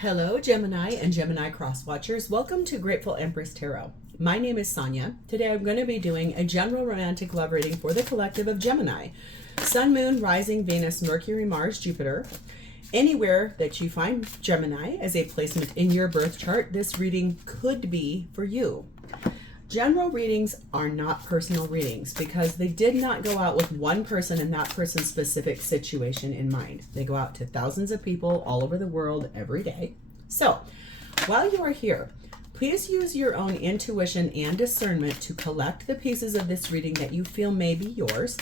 Hello, Gemini and Gemini cross watchers. Welcome to Grateful Empress Tarot. My name is Sonia. Today I'm going to be doing a general romantic love reading for the collective of Gemini. Sun, Moon, Rising, Venus, Mercury, Mars, Jupiter. Anywhere that you find Gemini as a placement in your birth chart, this reading could be for you. General readings are not personal readings because they did not go out with one person and that person's specific situation in mind. They go out to thousands of people all over the world every day. So, while you are here, please use your own intuition and discernment to collect the pieces of this reading that you feel may be yours.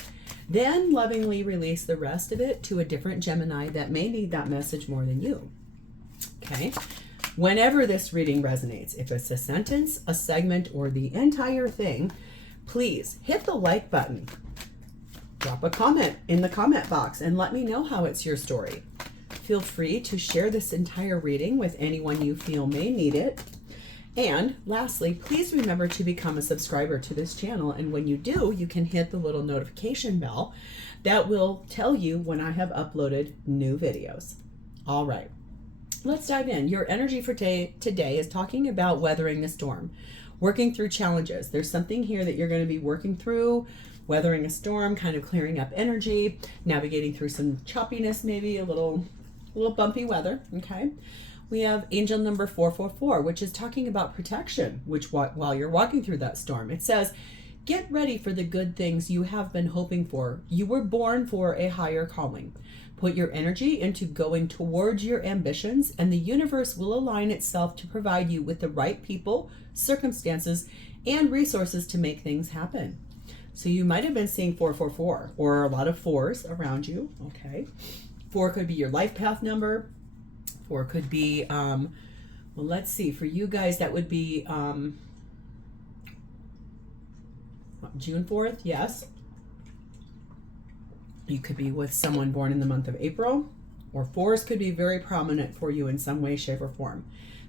Then lovingly release the rest of it to a different Gemini that may need that message more than you. Okay? Whenever this reading resonates, if it's a sentence, a segment, or the entire thing, please hit the like button. Drop a comment in the comment box and let me know how it's your story. Feel free to share this entire reading with anyone you feel may need it. And lastly, please remember to become a subscriber to this channel. And when you do, you can hit the little notification bell that will tell you when I have uploaded new videos. All right. Let's dive in. Your energy for today is talking about weathering the storm, working through challenges. There's something here that you're going to be working through, weathering a storm, kind of clearing up energy, navigating through some choppiness, maybe a little bumpy weather. Okay. We have angel number 444, which is talking about protection, which while you're walking through that storm, it says, get ready for the good things you have been hoping for. You were born for a higher calling. Put your energy into going towards your ambitions, and the universe will align itself to provide you with the right people, circumstances, and resources to make things happen. So you might have been seeing 444 or a lot of fours around you. Okay. 4 could be your life path number. 4 could be, well, let's see, for you guys, that would be June 4th. Yes. You could be with someone born in the month of April, or 4s could be very prominent for you in some way, shape, or form.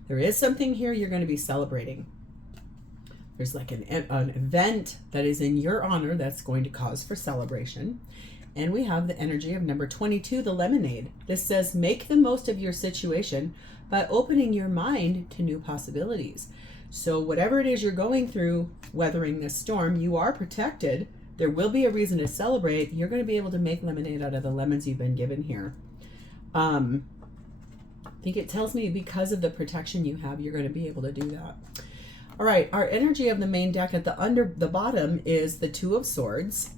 There is something here you're going to be celebrating. There's like an event that is in your honor that's going to cause for celebration. And we have the energy of number 22, the lemonade. This says, make the most of your situation by opening your mind to new possibilities. So whatever it is you're going through, weathering this storm, you are protected. There will be a reason to celebrate. You're going to be able to make lemonade out of the lemons you've been given here. I think it tells me because of the protection you have, you're going to be able to do that. All right, our energy of the main deck at the bottom is the Two of Swords,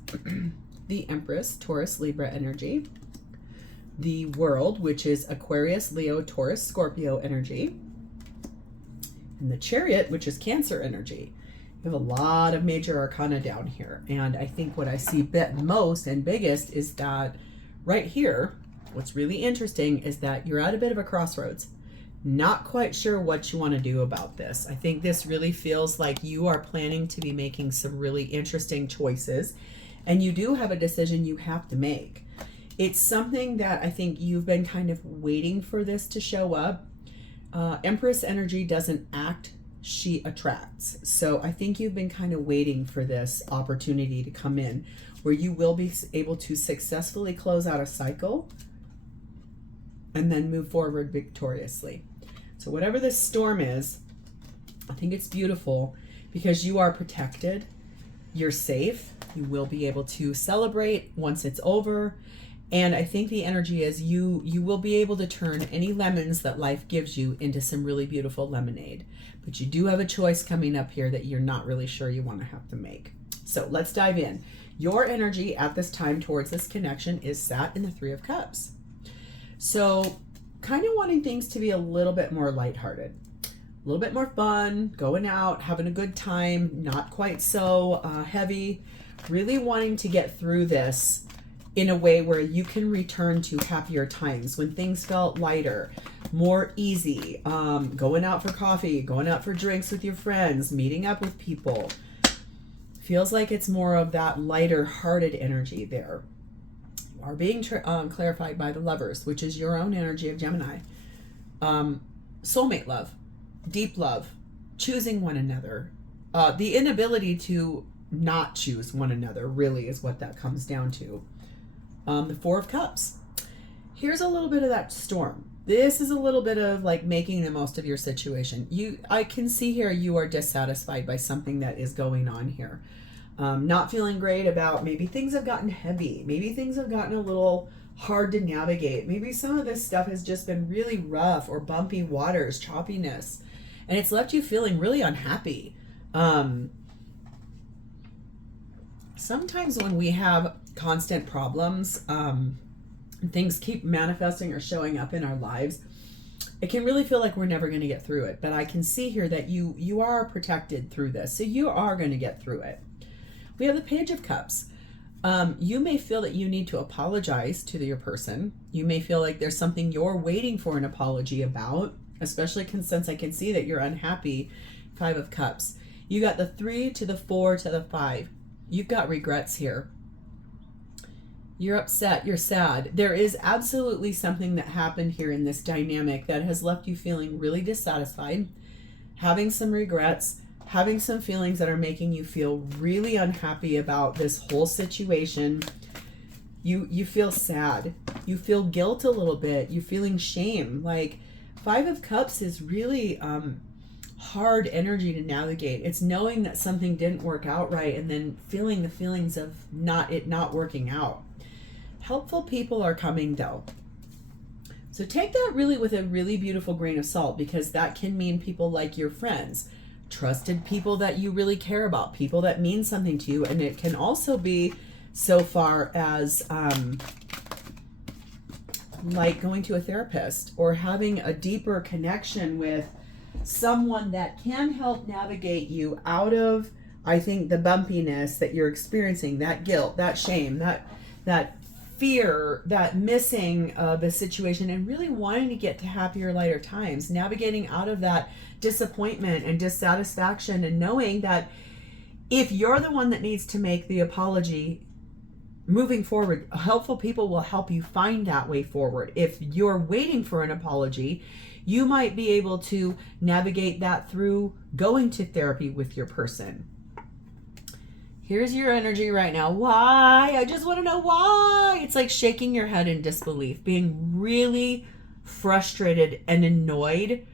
the Empress, Taurus, Libra energy, the World, which is Aquarius, Leo, Taurus, Scorpio energy, and the Chariot, which is Cancer energy. You have a lot of major arcana down here. And I think what I see most and biggest is that right here, what's really interesting is that you're at a bit of a crossroads. Not quite sure what you want to do about this. I think this really feels like you are planning to be making some really interesting choices. And you do have a decision you have to make. It's something that I think you've been kind of waiting for this to show up. Empress energy doesn't act, she attracts. So I think you've been kind of waiting for this opportunity to come in where you will be able to successfully close out a cycle and then move forward victoriously. So whatever this storm is, I think it's beautiful because you are protected. You're safe. You will be able to celebrate once it's over. And I think the energy is you will be able to turn any lemons that life gives you into some really beautiful lemonade. But you do have a choice coming up here that you're not really sure you want to have to make. So let's dive in. Your energy at this time towards this connection is sat in the Three of Cups. So kind of wanting things to be a little bit more lighthearted, a little bit more fun, going out, having a good time, not quite so heavy, really wanting to get through this in a way where you can return to happier times when things felt lighter, more easy, going out for coffee, going out for drinks with your friends, meeting up with people. Feels like it's more of that lighter hearted energy there. You are being clarified by the Lovers, which is your own energy of Gemini. Soulmate love, deep love, choosing one another. The inability to not choose one another really is what that comes down to. The Four of Cups. Here's a little bit of that storm. This is a little bit of like making the most of your situation. I can see here you are dissatisfied by something that is going on here. Not feeling great about, maybe things have gotten heavy. Maybe things have gotten a little hard to navigate. Maybe some of this stuff has just been really rough or bumpy waters, choppiness, and it's left you feeling really unhappy. Sometimes when we have constant problems, things keep manifesting or showing up in our lives, it can really feel like we're never going to get through it. But I can see here that you are protected through this, so you are going to get through it. We have the Page of Cups. You may feel that you need to apologize to your person. You may feel like there's something you're waiting for an apology about, especially since I can see that you're unhappy. 5 of Cups. You got the 3 to the 4 to the 5. You've got regrets here. You're upset. You're sad. There is absolutely something that happened here in this dynamic that has left you feeling really dissatisfied, having some regrets, having some feelings that are making you feel really unhappy about this whole situation. You feel sad. You feel guilt a little bit. You're feeling shame. Like 5 of Cups is really hard energy to navigate. It's knowing that something didn't work out right and then feeling the feelings of not working out. Helpful people are coming though. So take that really with a really beautiful grain of salt, because that can mean people like your friends, trusted people that you really care about, people that mean something to you. And it can also be so far as like going to a therapist or having a deeper connection with someone that can help navigate you out of, I think, the bumpiness that you're experiencing, that guilt, that shame, that fear, that missing the situation, and really wanting to get to happier, lighter times, navigating out of that disappointment and dissatisfaction, and knowing that if you're the one that needs to make the apology moving forward, helpful people will help you find that way forward. If you're waiting for an apology, you might be able to navigate that through going to therapy with your person. Here's your energy right now. Why? I just want to know why. It's like shaking your head in disbelief, being really frustrated and annoyed.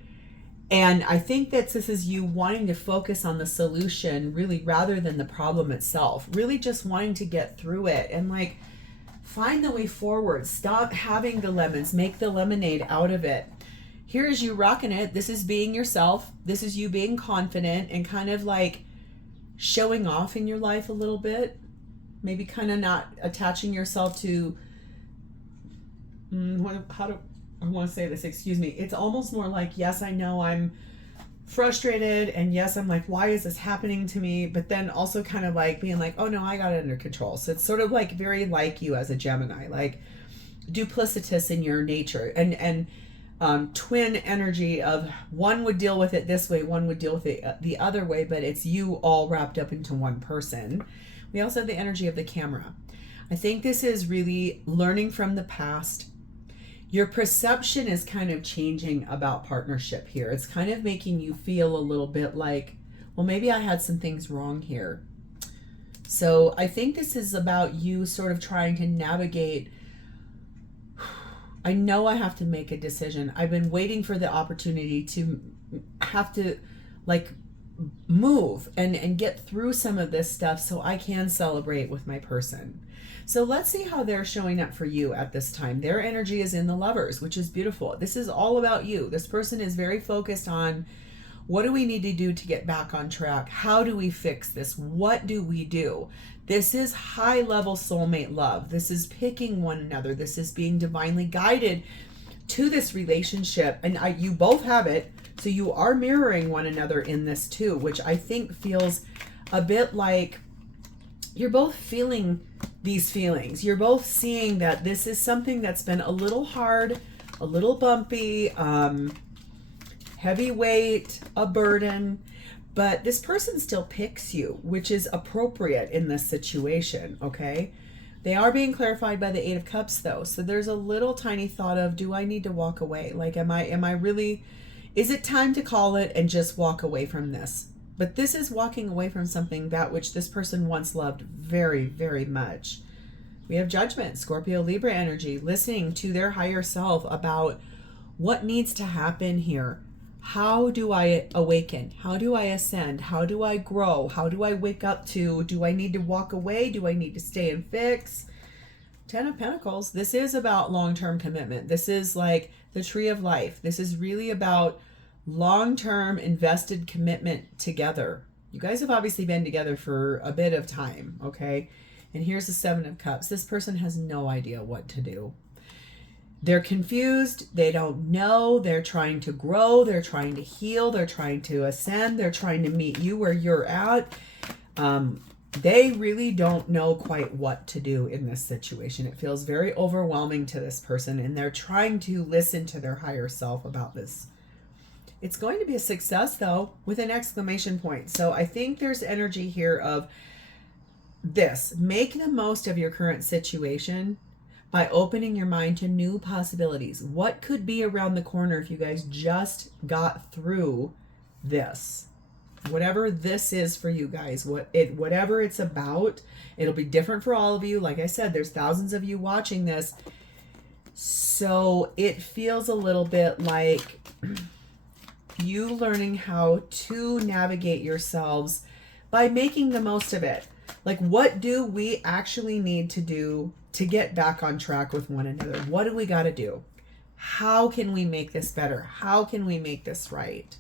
And I think that this is you wanting to focus on the solution really rather than the problem itself. Really just wanting to get through it and like find the way forward. Stop having the lemons. Make the lemonade out of it. Here's you rocking it. This is being yourself. This is you being confident and kind of like showing off in your life a little bit. Maybe kind of not attaching yourself to, how do I want to say this? Excuse me. It's almost more like, yes, I know I'm frustrated, and yes, I'm like, why is this happening to me? But then also kind of like being like, oh no, I got it under control. So it's sort of like very like you as a Gemini, like duplicitous in your nature, and twin energy of one would deal with it this way, one would deal with it the other way, but it's you all wrapped up into one person. We also have the energy of the camera. I think this is really learning from the past. Your perception is kind of changing about partnership here. It's kind of making you feel a little bit like, well, maybe I had some things wrong here. So I think this is about you sort of trying to navigate. I know I have to make a decision. I've been waiting for the opportunity to have to like move and get through some of this stuff so I can celebrate with my person. So let's see how they're showing up for you at this time. Their energy is in the Lovers, which is beautiful. This is all about you. This person is very focused on, what do we need to do to get back on track? How do we fix this? What do we do? This is high level soulmate love. This is picking one another. This is being divinely guided to this relationship. And you both have it. So you are mirroring one another in this too, which I think feels a bit like you're both feeling these feelings. You're both seeing that this is something that's been a little hard, a little bumpy, heavy weight, a burden, but this person still picks you, which is appropriate in this situation, okay? They are being clarified by the 8 of Cups though. So there's a little tiny thought of, do I need to walk away? Like, am I really, is it time to call it and just walk away from this? But this is walking away from something that which this person once loved very, very much. We have Judgment, Scorpio, Libra energy, listening to their higher self about What needs to happen here? How do I awaken? How do I ascend? How do I grow? How do I wake up to? Do I need to walk away? Do I need to stay and fix? 10 of Pentacles. This is about long-term commitment. This is like the tree of life. This is really about long-term invested commitment together. You guys have obviously been together for a bit of time, okay? And here's the 7 of Cups. This person has no idea what to do. They're confused. They don't know. They're trying to grow. They're trying to heal. They're trying to ascend. They're trying to meet you where you're at. They really don't know quite what to do in this situation. It feels very overwhelming to this person, and they're trying to listen to their higher self about this. It's going to be a success, though, with an exclamation point. So I think there's energy here of this. Make the most of your current situation by opening your mind to new possibilities. What could be around the corner if you guys just got through this? Whatever this is for you guys, whatever it's about, it'll be different for all of you. Like I said, there's thousands of you watching this. So it feels a little bit like you learning how to navigate yourselves by making the most of it. Like, what do we actually need to do to get back on track with one another? What do we got to do? How can we make this better? How can we make this right?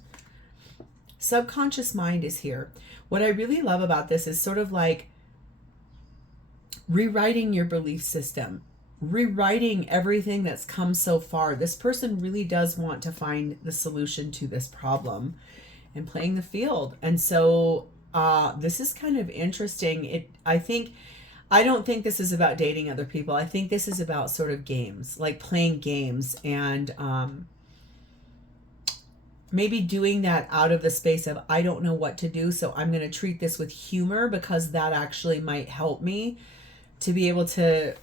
Subconscious mind is here. What I really love about this is sort of like rewriting your belief system, rewriting everything that's come so far. This person really does want to find the solution to this problem and playing the field. And so this is kind of interesting. I don't think this is about dating other people. I think this is about sort of games, like playing games, and maybe doing that out of the space of, I don't know what to do, so I'm going to treat this with humor, because that actually might help me to be able to,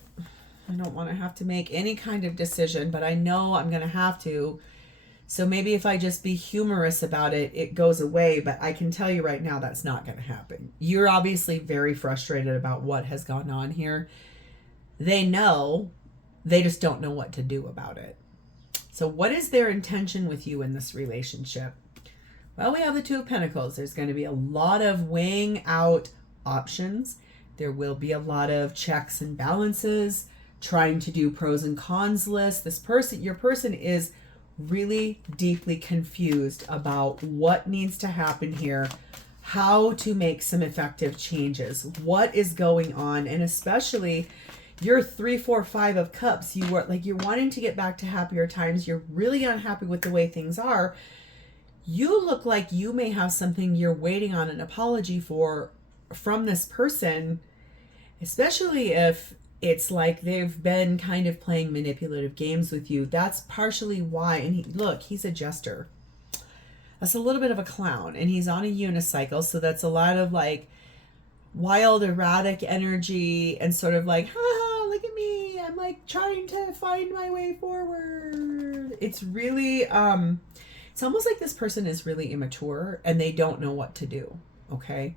I don't want to have to make any kind of decision, but I know I'm going to have to. So maybe if I just be humorous about it, it goes away. But I can tell you right now, that's not going to happen. You're obviously very frustrated about what has gone on here. They know, they just don't know what to do about it. So what is their intention with you in this relationship? Well, we have the 2 of Pentacles. There's going to be a lot of weighing out options. There will be a lot of checks and balances, trying to do pros and cons lists. This person, your person, is really deeply confused about what needs to happen here, how to make some effective changes, what is going on. And especially your 3, 4, 5 of Cups, you're wanting to get back to happier times. You're really unhappy with the way things are. You look like you may have something you're waiting on an apology for from this person, especially if it's like they've been kind of playing manipulative games with you. That's partially why. And look, he's a jester. That's a little bit of a clown. And he's on a unicycle. So that's a lot of like wild, erratic energy and sort of like, ha, look at me. I'm like trying to find my way forward. It's really, it's almost like this person is really immature and they don't know what to do. Okay.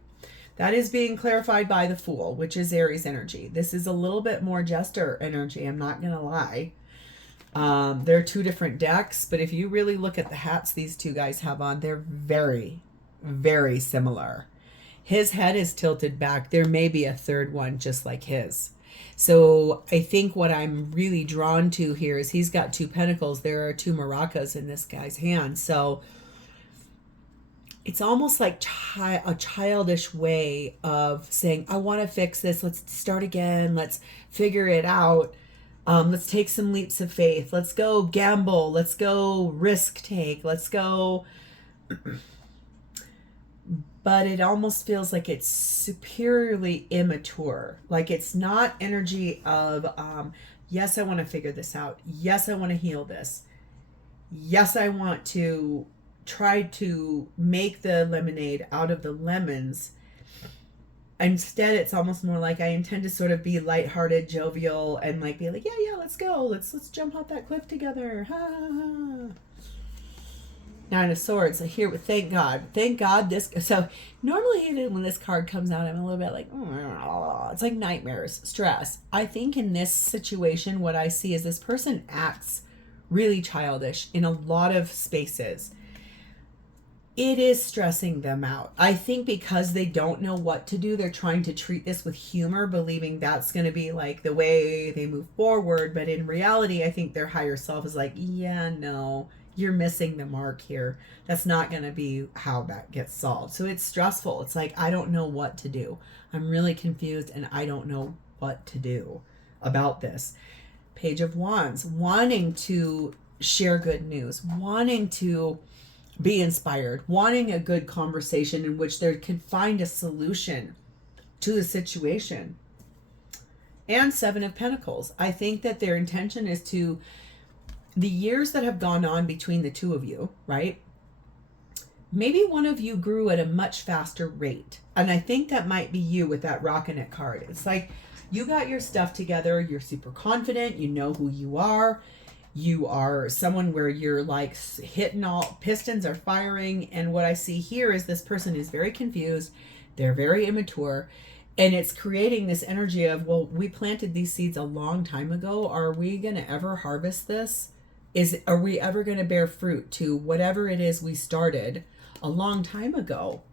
That is being clarified by the Fool, which is Aries energy. This is a little bit more Jester energy, I'm not going to lie. They're 2 different decks, but if you really look at the hats these 2 guys have on, they're very, very similar. His head is tilted back. There may be a third one just like his. So I think what I'm really drawn to here is he's got 2 pentacles. There are 2 maracas in this guy's hand. So it's almost like a childish way of saying, I want to fix this. Let's start again. Let's figure it out. Let's take some leaps of faith. Let's go gamble. Let's go risk take. Let's go. But it almost feels like it's superiorly immature. Like it's not energy of, yes, I want to figure this out. Yes, I want to heal this. Yes, I want to try to make the lemonade out of the lemons. Instead, it's almost more like I intend to sort of be lighthearted, jovial, and like be like, yeah, let's go. Let's jump off that cliff together. Ha ha ha. 9 of Swords. Here, thank God this. So normally when this card comes out, I'm a little bit like, it's like nightmares, stress. I think in this situation, what I see is this person acts really childish in a lot of spaces. It is stressing them out. I think because they don't know what to do, they're trying to treat this with humor, believing that's going to be like the way they move forward. But in reality, I think their higher self is like, yeah, no, you're missing the mark here. That's not going to be how that gets solved. So it's stressful. It's like, I don't know what to do. I'm really confused and I don't know what to do about this. Page of Wands, wanting to share good news, wanting to be inspired, wanting a good conversation in which they can find a solution to the situation. And Seven of Pentacles. I think that their intention is to, the years that have gone on between the two of you, right? Maybe one of you grew at a much faster rate. And I think that might be you with that rockin' it card. It's like you got your stuff together. You're super confident. You know who you are. You are someone where you're like hitting all pistons are firing. And what I see here is this person is very confused. They're very immature. And it's creating this energy of, well, we planted these seeds a long time ago. Are we going to ever harvest this? Are we ever going to bear fruit to whatever it is we started a long time ago?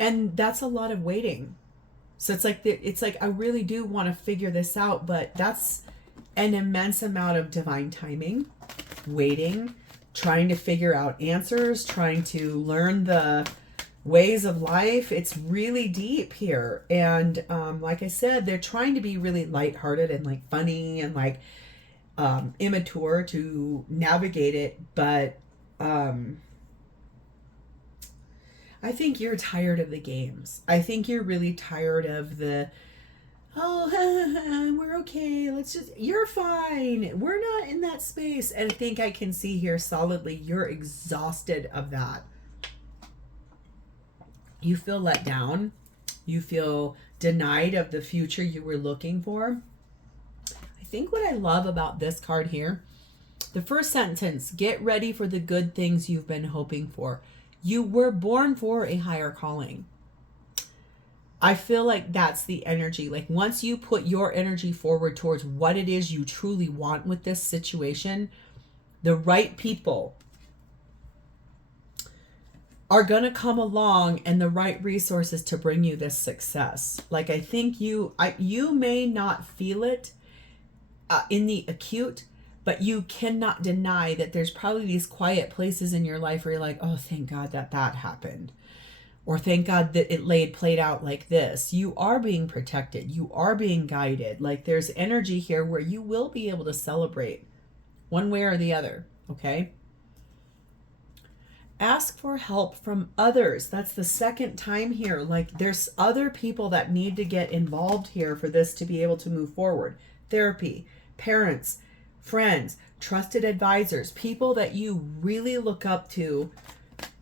And that's a lot of waiting. So it's like I really do want to figure this out, but that's an immense amount of divine timing, waiting, trying to figure out answers, trying to learn the ways of life. It's really deep here. And like I said, they're trying to be really lighthearted and like funny and like immature to navigate it. But I think you're tired of the games. I think you're really tired of the, oh, we're okay. You're fine. We're not in that space. And I think I can see here solidly, you're exhausted of that. You feel let down. You feel denied of the future you were looking for. I think what I love about this card here, the first sentence, get ready for the good things you've been hoping for. You were born for a higher calling. I feel like that's the energy. Like once you put your energy forward towards what it is you truly want with this situation, the right people are going to come along and the right resources to bring you this success. Like I think you may not feel it in the acute, but you cannot deny that there's probably these quiet places in your life where you're like, oh, thank God that happened. Or thank God that it played out like this. You are being protected. You are being guided. Like there's energy here where you will be able to celebrate one way or the other. Okay. Ask for help from others. That's the second time here. Like there's other people that need to get involved here for this to be able to move forward. Therapy, parents, friends, trusted advisors, people that you really look up to.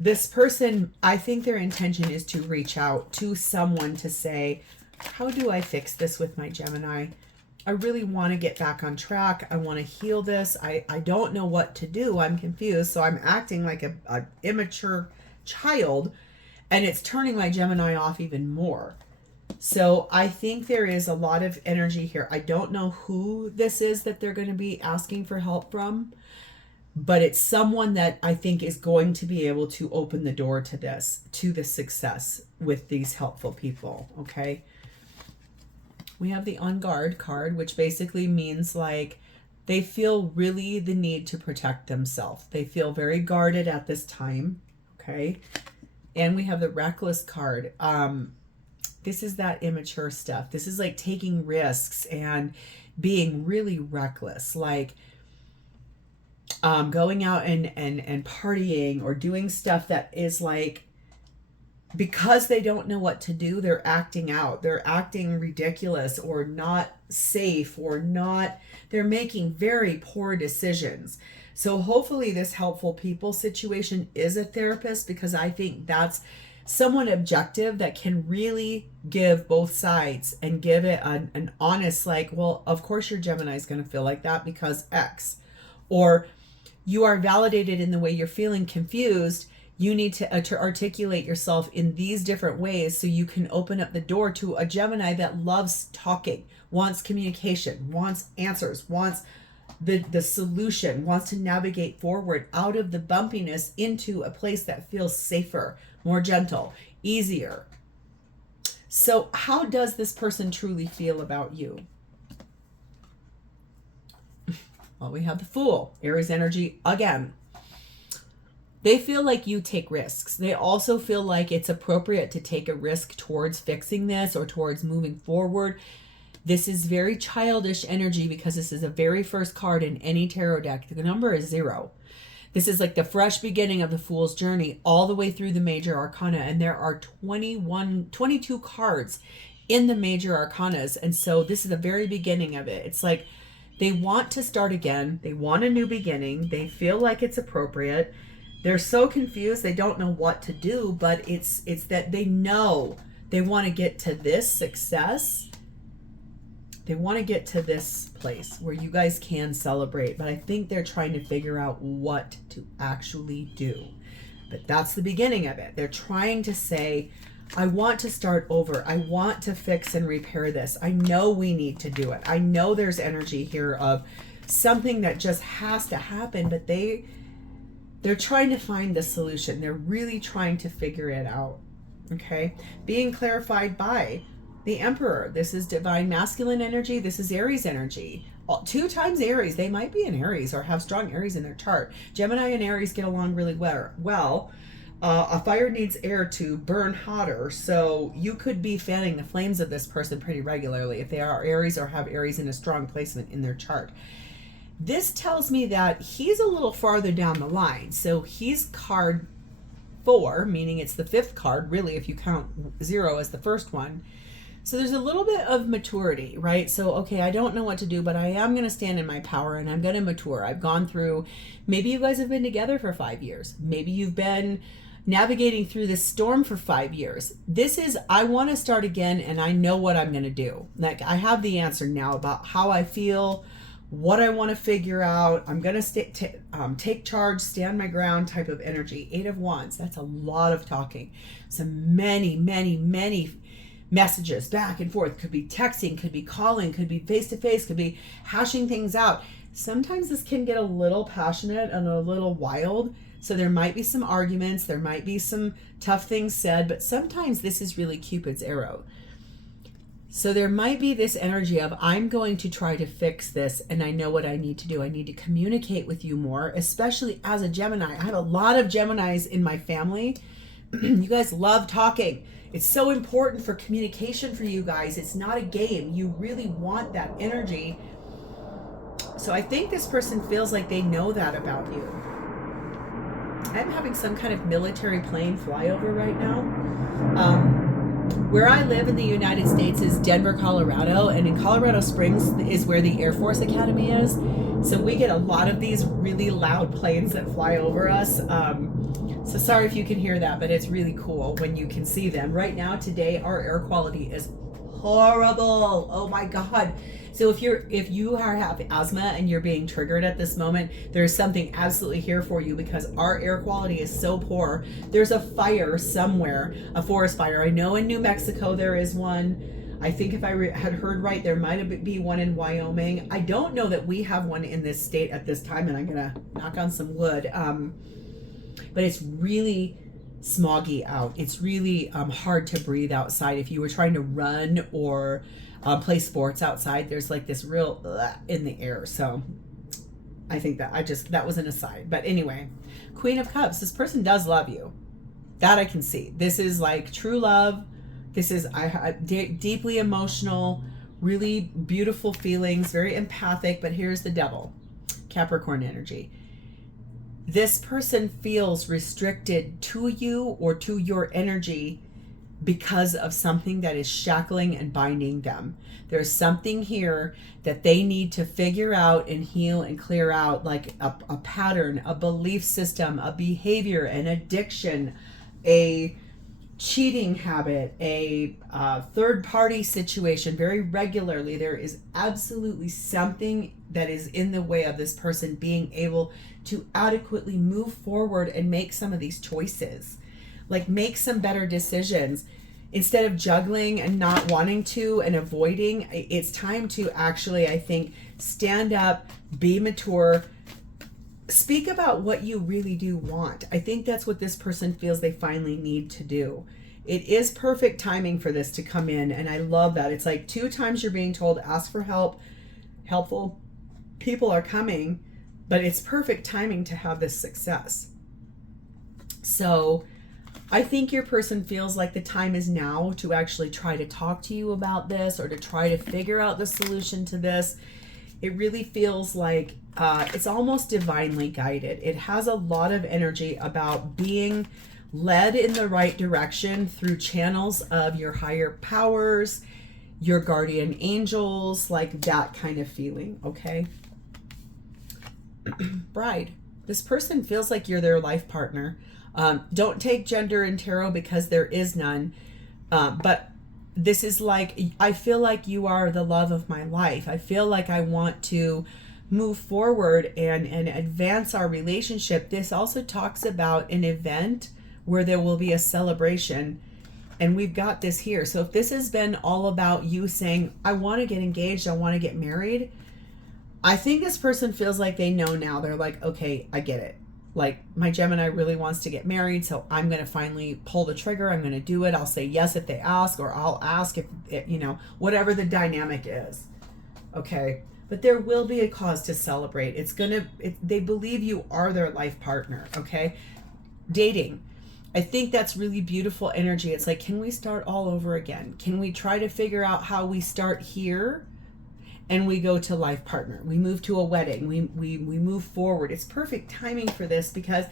This person, I think their intention is to reach out to someone to say, how do I fix this with my Gemini? I really want to get back on track. I want to heal this. I don't know what to do. I'm confused. So I'm acting like an immature child, and it's turning my Gemini off even more. So I think there is a lot of energy here. I don't know who this is that they're going to be asking for help from, but it's someone that I think is going to be able to open the door to this, to the success with these helpful people. Okay. We have the On Guard card, which basically means like they feel really the need to protect themselves. They feel very guarded at this time. Okay. And we have the Reckless card. This is that immature stuff. This is like taking risks and being really reckless, like going out and partying or doing stuff that is like, because they don't know what to do, they're acting out. They're acting ridiculous or not safe or not, they're making very poor decisions. So hopefully this helpful people situation is a therapist, because I think that's someone objective that can really give both sides and give it an honest, like, well, of course your Gemini is going to feel like that because X. Or you are validated in the way you're feeling confused. You need to articulate yourself in these different ways so you can open up the door to a Gemini that loves talking, wants communication, wants answers, wants the solution, wants to navigate forward out of the bumpiness into a place that feels safer, more gentle, easier. So how does this person truly feel about you? Well, we have the Fool, Aries energy again. They feel like you take risks. They also feel like it's appropriate to take a risk towards fixing this or towards moving forward. This is very childish energy because this is the very first card in any tarot deck. The number is 0. This is like the fresh beginning of the Fool's journey all the way through the major arcana. And there are 22 cards in the major arcanas. And so this is the very beginning of it. It's like they want to start again. They want a new beginning. They feel like it's appropriate. They're so confused. They don't know what to do, but it's that they know they want to get to this success. They want to get to this place where you guys can celebrate, but I think they're trying to figure out what to actually do. But that's the beginning of it. They're trying to say, I want to start over. I want to fix and repair this. I know we need to do it. I know there's energy here of something that just has to happen, but they're trying to find the solution. They're really trying to figure it out. Okay? Being clarified by the Emperor. This is divine masculine energy. This is Aries energy. 2 times Aries. They might be in Aries or have strong Aries in their chart. Gemini and Aries get along really well. A fire needs air to burn hotter, so you could be fanning the flames of this person pretty regularly if they are Aries or have Aries in a strong placement in their chart. This tells me that he's a little farther down the line. So he's card 4, meaning it's the 5th card, really, if you count 0 as the first one. So there's a little bit of maturity, right? So, okay, I don't know what to do, but I am going to stand in my power and I'm going to mature. I've gone through, maybe you guys have been together for 5 years. Maybe you've been navigating through this storm for 5 years. This is, I want to start again and I know what I'm going to do. Like, I have the answer now about how I feel, what I want to figure out. I'm going to take charge, stand my ground type of energy. 8 of Wands, that's a lot of talking. So many messages back and forth. Could be texting, could be calling, could be face-to-face, could be hashing things out. Sometimes this can get a little passionate and a little wild. So there might be some arguments, there might be some tough things said, but sometimes this is really Cupid's arrow. So there might be this energy of, I'm going to try to fix this and I know what I need to do. I need to communicate with you more, especially as a Gemini. I have a lot of Geminis in my family. You guys love talking. It's so important for communication for you guys. It's not a game. You really want that energy. So I think this person feels like they know that about you. I'm having some kind of military plane flyover right now. Where I live in the United States is Denver, Colorado, and in Colorado Springs is where the Air Force Academy is. So we get a lot of these really loud planes that fly over us. So sorry if you can hear that, but it's really cool when you can see them. Right now, today, our air quality is horrible. Oh my God. So if you have asthma and you're being triggered at this moment, there's something absolutely here for you because our air quality is so poor. There's a fire somewhere, a forest fire. I know in New Mexico there is one. I think if I had heard right, there might be one in Wyoming. I don't know that we have one in this state at this time, and I'm gonna knock on some wood. But it's really smoggy out. It's really hard to breathe outside. If you were trying to run or play sports outside, there's like this real in the air. So I think that was an aside. But anyway, Queen of Cups, this person does love you. That I can see. This is like true love. This is deeply emotional, really beautiful feelings, very empathic. But here's the devil, Capricorn energy. This person feels restricted to you or to your energy because of something that is shackling and binding them. There's something here that they need to figure out and heal and clear out, like a pattern, a belief system, a behavior, an addiction, a cheating habit, a third-party situation very regularly. There is absolutely something that is in the way of this person being able to adequately move forward and make some of these choices, like make some better decisions. instead of juggling and not wanting to and avoiding, it's time to actually, I think, stand up, be mature, speak about what you really do want. I think that's what this person feels they finally need to do. It is perfect timing for this to come in, and I love that. It's like 2 times you're being told, ask for help. Helpful people are coming, but it's perfect timing to have this success. So I think your person feels like the time is now to actually try to talk to you about this or to try to figure out the solution to this. It really feels like it's almost divinely guided. It has a lot of energy about being led in the right direction through channels of your higher powers, your guardian angels, like that kind of feeling, okay? Bride. This person feels like you're their life partner. Don't take gender in tarot because there is none. But this is like, I feel like you are the love of my life. I feel like I want to move forward and advance our relationship. This also talks about an event where there will be a celebration, and we've got this here. So if this has been all about you saying, I want to get engaged, I want to get married, I think this person feels like they know now. They're like, okay, I get it. Like, my Gemini really wants to get married, so I'm going to finally pull the trigger. I'm going to do it. I'll say yes if they ask, or I'll ask if, you know, whatever the dynamic is. Okay. But there will be a cause to celebrate. They believe you are their life partner. Okay. Dating. I think that's really beautiful energy. It's like, can we start all over again? Can we try to figure out how we start here and we go to life partner? We move to a wedding. We move forward. It's perfect timing for this because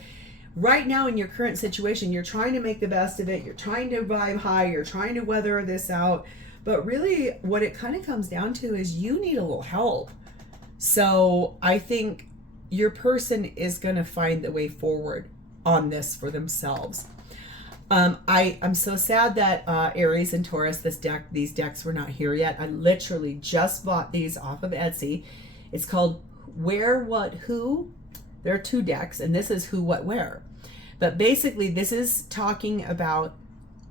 right now in your current situation, you're trying to make the best of it. You're trying to vibe high. You're trying to weather this out. But really what it kind of comes down to is you need a little help. So I think your person is going to find the way forward on this for themselves. I'm so sad that Aries and Taurus, these decks were not here yet. I literally just bought these off of Etsy. It's called Where, What, Who. There are 2 decks, and this is Who, What, Where. But basically, this is talking about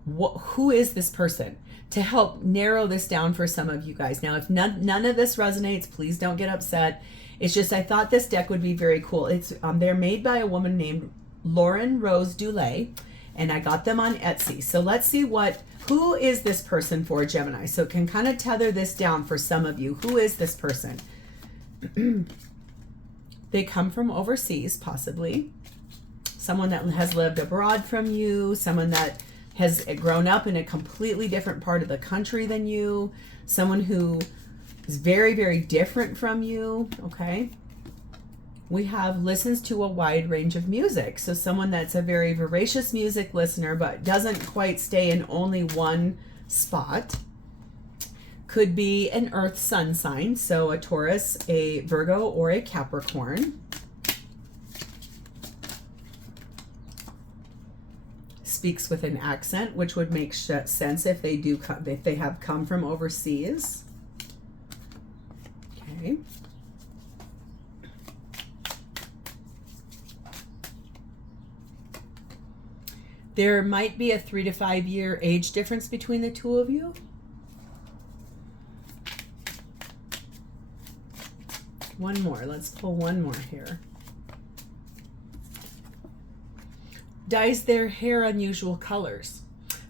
who is this person, to help narrow this down for some of you guys. Now, if none of this resonates, please don't get upset. It's just I thought this deck would be very cool. It's they're made by a woman named Lauren Rose Dulay, and I got them on Etsy. So let's see who is this person for Gemini? So it can kind of tether this down for some of you. Who is this person? They come from overseas, possibly. Someone that has lived abroad from you, someone that has grown up in a completely different part of the country than you, someone who is very, very different from you, okay? We have listens to a wide range of music. So someone that's a very voracious music listener, but doesn't quite stay in only one spot. Could be an earth sun sign. So a Taurus, a Virgo, or a Capricorn. Speaks with an accent, which would make sense if they have come from overseas. Okay. There might be a 3 to 5 year age difference between the 2 of you. One more. Let's pull one more here. Dyes their hair unusual colors.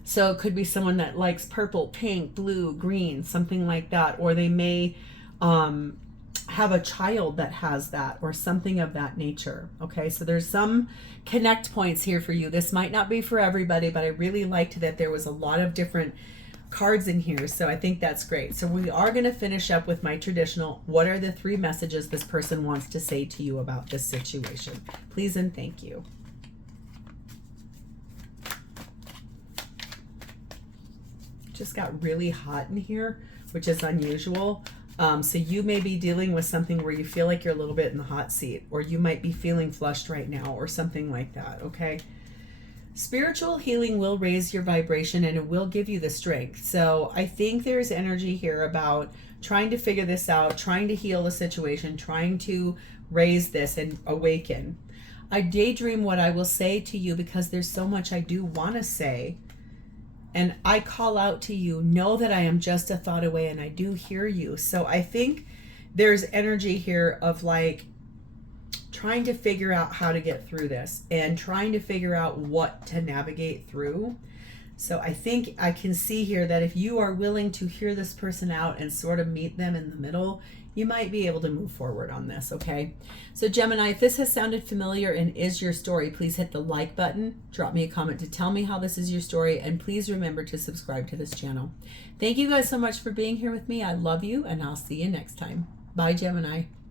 So it could be someone that likes purple, pink, blue, green, something like that. Or they may have a child that has that or something of that nature. Okay, so there's some connect points here for you. This might not be for everybody, but I really liked that there was a lot of different cards in here. So I think that's great. So we are going to finish up with my traditional, what are the 3 messages this person wants to say to you about this situation? Please and thank you. Just got really hot in here, which is unusual. So you may be dealing with something where you feel like you're a little bit in the hot seat, or you might be feeling flushed right now or something like that, okay? Spiritual healing will raise your vibration and it will give you the strength. So I think there's energy here about trying to figure this out, trying to heal the situation, trying to raise this and awaken. I daydream what I will say to you because there's so much I do want to say. And I call out to you, know that I am just a thought away, and I do hear you. So I think there's energy here of like trying to figure out how to get through this and trying to figure out what to navigate through. So I think I can see here that if you are willing to hear this person out and sort of meet them in the middle, you might be able to move forward on this, okay? So Gemini, if this has sounded familiar and is your story, please hit the like button, drop me a comment to tell me how this is your story, and please remember to subscribe to this channel. Thank you guys so much for being here with me. I love you, and I'll see you next time. Bye, Gemini.